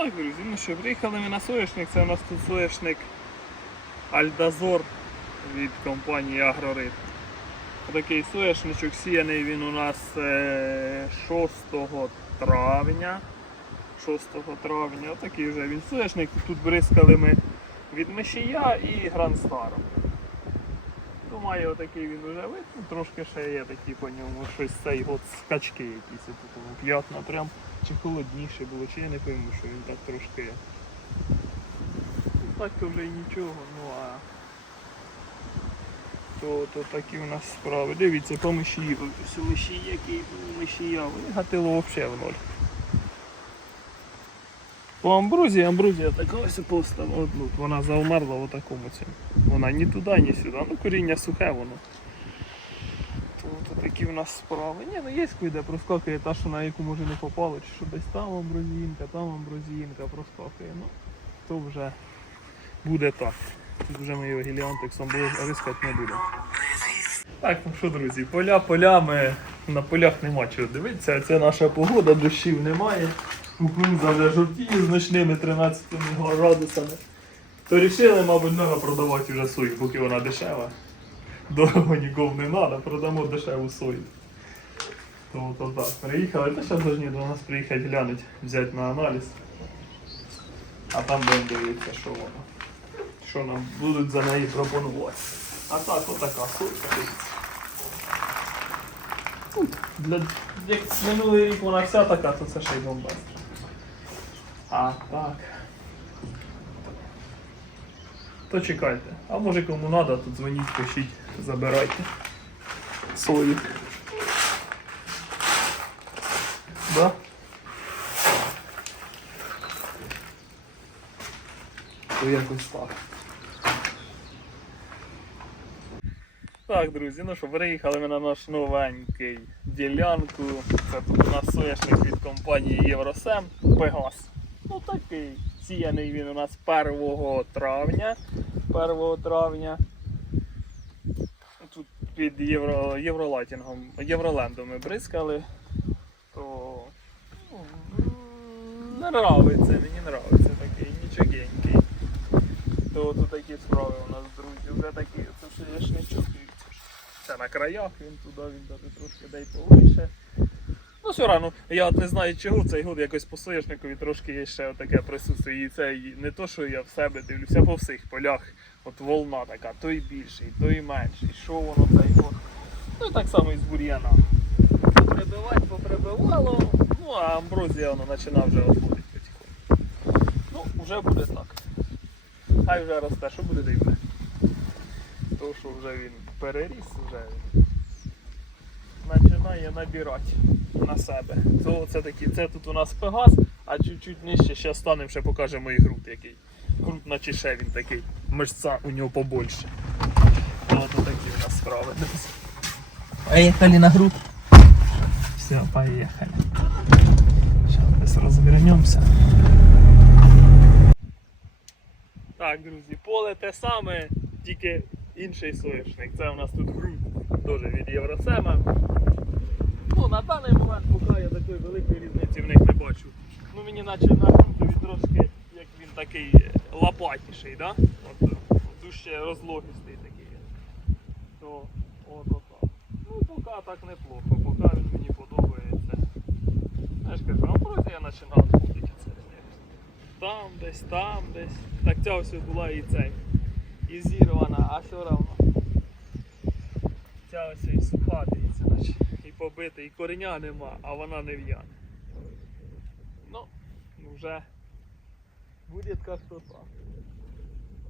Так, друзі, ну що, приїхали ми на соняшник, це у нас тут соняшник Альдазор від компанії Агрорит. Такий соняшничок сіяний він у нас е, 6 травня. 6 травня. Отакий вже він соняшник. Тут бризкали ми від Мешія і Грандстара. Думаю, отакий він вже вид. Ну, Трошки ще є такі по ньому щось цей от скачки якісь тут п'ятна прям чи холодніше було, чи я не пойму, що він так трошки. Ну, так то вже й нічого, ну а то, то такі у нас справи. Дивіться, по мишії, ось у миші який мишія, вигатило взагалі в ноль. По амбрузії, амбрузія така ось. От, ну, вона заумерла в такому цьому. Вона ні туди, ні сюди. Ну коріння сухе воно. То, то такі в нас справи. Ні, ну є куди проскакує та, що на яку може не попало, чи що десь там амброзіїнка, там амброзіїнка проскакує. Ну, то вже буде так. Тут вже ми його гіліантексом рискати не будемо. Так, ну що, друзі, поля полями, на полях нема чого дивитися. Це наша погода, дощів немає. Кукурудза вже жовтіє з ночними 13 градусами. То рішили, мабуть, много продавати вже сою, поки вона дешева. Дорого нікому не треба, продамо дешеву сою. То, то так, приїхали, та зараз повинні до нас приїхати глянуть, взяти на аналіз. А там будемо дивитися, що воно. Що нам будуть за неї пропонувати. А так, отака сойка. Для, як минулий рік вона вся така, то це ще й бомба. А так. То чекайте. А може кому треба, то дзвоніть, пишіть, забирайте сою. Да? То якось так. Так, друзі, ну що, приїхали ми на наш новенький ділянку. Це тут у нас соняшник від компанії Євросем Пегас. Ну такий. Сіяний він у нас 1 травня. 1 травня. Тут під євро, євролайтінгом, євролендом ми бризкали. То ну, нравиться, мені нравиться такий нічогенький. То тут такі справи у нас, друзі. Вже такий це дивіться ж. Це на краях, він туди, він навіть трошки дай повише. Ну, все одно, я от не знаю чого цей год якось по соняшникові трошки є ще таке присутствує. І це не то, що я в себе дивлюся по всіх полях. От волна така, той більший, той менший. Що воно цей год? Ну і так само і з бур'яна. Прибивати поприбивало, ну а амброзія воно починає вже відходити потихоньку. Ну, вже буде так. Хай вже росте, що буде дивне. То, що вже він переріс, вже починає набирати на себе. То це такі, це тут у нас пегас, а чуть-чуть нижче ще станемо, ще покажемо і груд який. Груд наче ще він такий, мишця у нього побольше. От такі у нас справи. друзі. Поехали на грудь. Все, поехали. Сейчас розвернемося. Так, друзі, поле те саме, тільки інший соняшник. Це у нас тут груд теж від Євросема. Ну, на даний момент поки я такої великої різниці в них не бачу. Ну мені наче на грунтові трошки, як він такий е, лопатіший, да? От, е, дужче розлогістий такий. То от отак. Ну, поки так неплохо, поки він мені подобається. Я кажу, амброзія починала відходити це. Там десь, там десь. Так ця ось була і цей. І зірвана, а все одно. Ця ось і суха, дивіться, наче. І і кореня нема, а вона не в'яне. Ну, вже буде як то.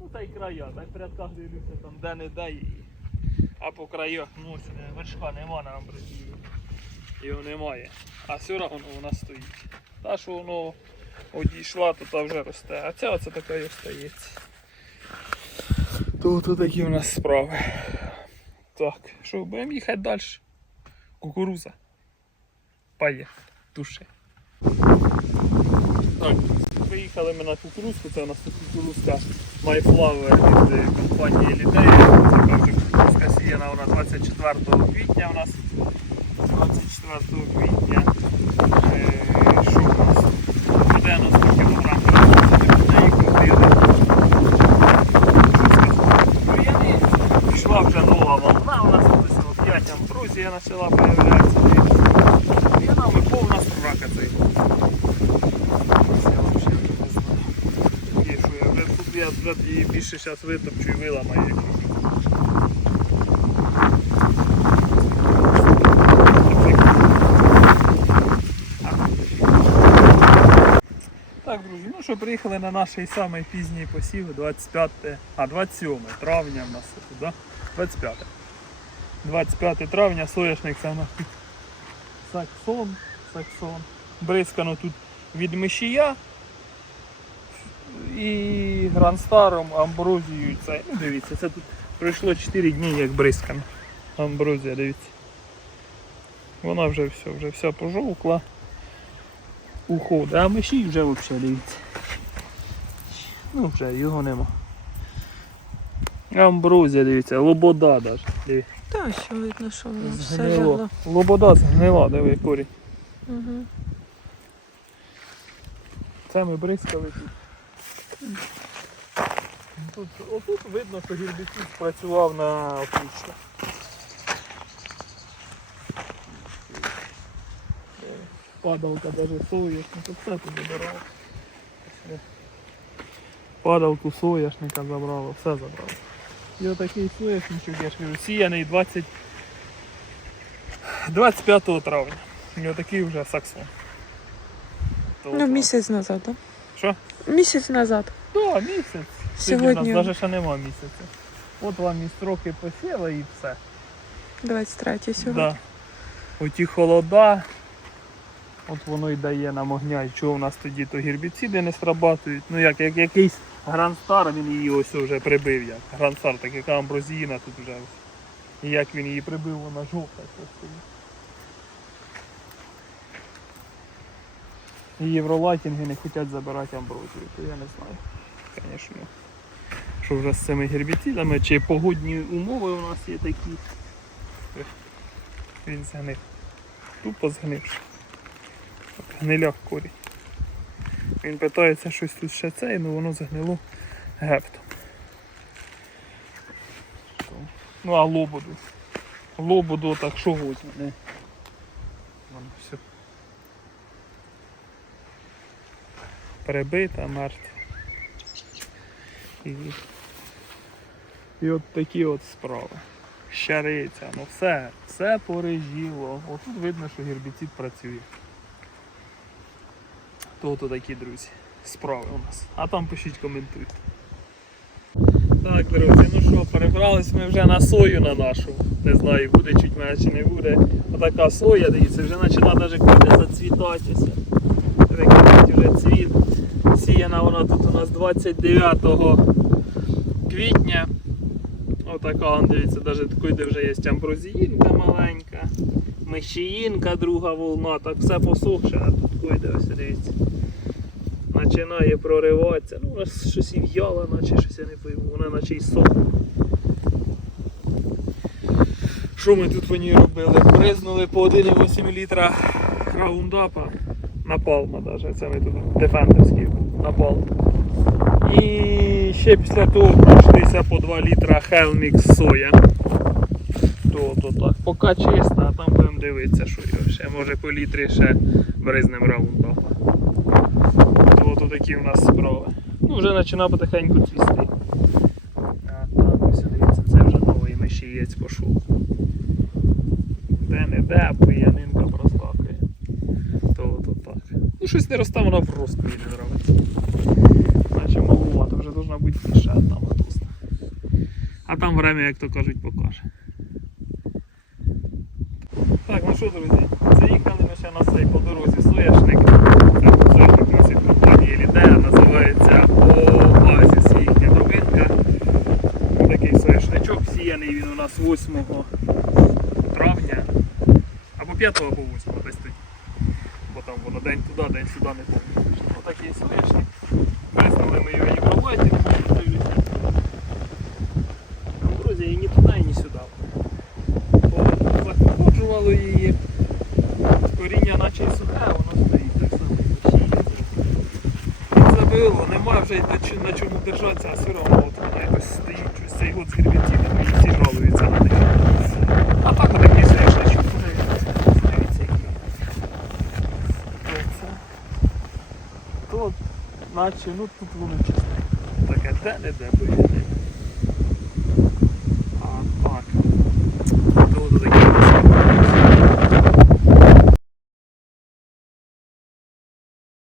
Ну та й края, та й в рядках дивлюся там де не де її. А по краях, ну вершка нема на амбразії. Його немає. А все одно вона стоїть. Та що воно одійшла, то та вже росте. А ця оце така і остається. То, то такі у нас справи. Так, що, будемо їхати далі. Кукуруза. Пає, туши. Так, виїхали ми на кукурузку, це у нас кукурузка MyFlower від компанії Лідея. Така вже кукурузка сіяна вона 24 квітня у нас. 24 квітня. У нас? 90 кг назад її більше зараз витопчу і виламаю. що. Так, друзі, ну що, приїхали на наш самий пізній посів, 25, а 27 травня в нас тут, да? 25. 25 травня, соняшник це у нас тут саксон, саксон. Бризкано тут від мишія і гранстаром, амброзією. Це, дивіться, це тут пройшло 4 дні як бризкано. Амброзія, дивіться. Вона вже все, вже вся пожовкла. Уходить. А мишій вже взагалі дивіться. Ну вже його нема. Амброзія, дивіться, лобода навіть. Дивіться. Та що видно, що воно все Згнило. Лобода згнила, диви корінь. Угу. Це ми бризкали тут. Тут. Отут видно, що гербіцид спрацював на отлично. Падалка даже соняшника, все тут забирала. Падалку соняшника забрала, все забрала. І отакий соняшничок, я ж кажу, сіяний 20... 25 травня. І отакий вже саксон. Ну, місяць назад, так? Місяць назад. Да, місяць. Сьогодні Сьогодні у нас навіть ще нема місяця. От вам і строки посіла і все. 23 сьогодні. Да. Оті холода. От воно й дає нам огня, і чого у нас тоді то гербіциди не срабатують. Ну як, як якийсь гранстар, він її ось вже прибив як. Гранстар, так яка амброзіїна тут вже. І як він її прибив, вона жовта. ось стоїть. І євролайтінги не хочуть забирати амброзію, то я не знаю. Звісно. Що вже з цими гербіцидами, чи погодні умови у нас є такі. Він згнив. Тупо згнивши. Гниляк корінь. Він питається щось тут ще це, але воно згнило гептом. Ну а лободу. Лободу так що возьме. Воно все. Перебита, мертва. І, і от такі от справи. Щариця, ну все, все порежіло. Отут видно, що гербіцид працює. То то такі, друзі, справи у нас. А там пишіть, коментуйте. Так, друзі, ну що, перебрались ми вже на сою на нашу. Не знаю, буде чуть мене чи не буде. Отака соя, дивіться, вже почала навіть зацвітатися. Вже цвіт. Сіяна вона тут у нас 29 квітня. Отака, дивіться, навіть такої, де вже є амброзіїнка маленька, мещіїнка, друга волна, так все посохше, а тут койде, ось дивіться. Починає прориватися. Ну, нас щось і в'яло, наче щось я не пойму, вона наче й сохне. Що ми тут по ній робили? Бризнули по 1,8 літра раундапа напалма навіть. Це ми тут дефендерський напалм. І ще після того пройшлися по 2 літра Helmix соя. То, то так, поки чисто, а там будемо дивитися, що його ще може по літрі ще бризнем раундапа. То, то такі в нас справи. Ну вже починає потихеньку цвісти. А так, ось дивіться, це вже новий мишієць пішов. Де не де, пиянинка проскакує. То, то так. Ну щось не росте, воно просто мені не подобається. Наче маловато, вже должна бути більше, а там туста. А там время, як то кажуть, покаже. Так, ну що, друзі, заїхали ми ще на цей по дорозі соняшник. Це соняшник у нас від компанії Лідея, називається Оазіс їхня новинка. Такий соняшничок сіяний він у нас 8 травня. Або 5 або 8 десь тоді. Бо там воно день туди, день сюди не пам'ятаю. Отакий соняшник. Виснули ми його євробайті, дивлюся. І ні туди, і ні сюди. Закуджувало її. Коріння наче й сухе, воно стоїть так само. як Забило, немає вже на чому- держатися, а все одно от воно якось стоїть. Щось цей год з гербіцидами і всі жалуються на них. А так отакий соняшничок, подивіться. Дивіться, який. Оце. Тут, наче, ну тут воно чисте. Таке де-не-де бур'яни.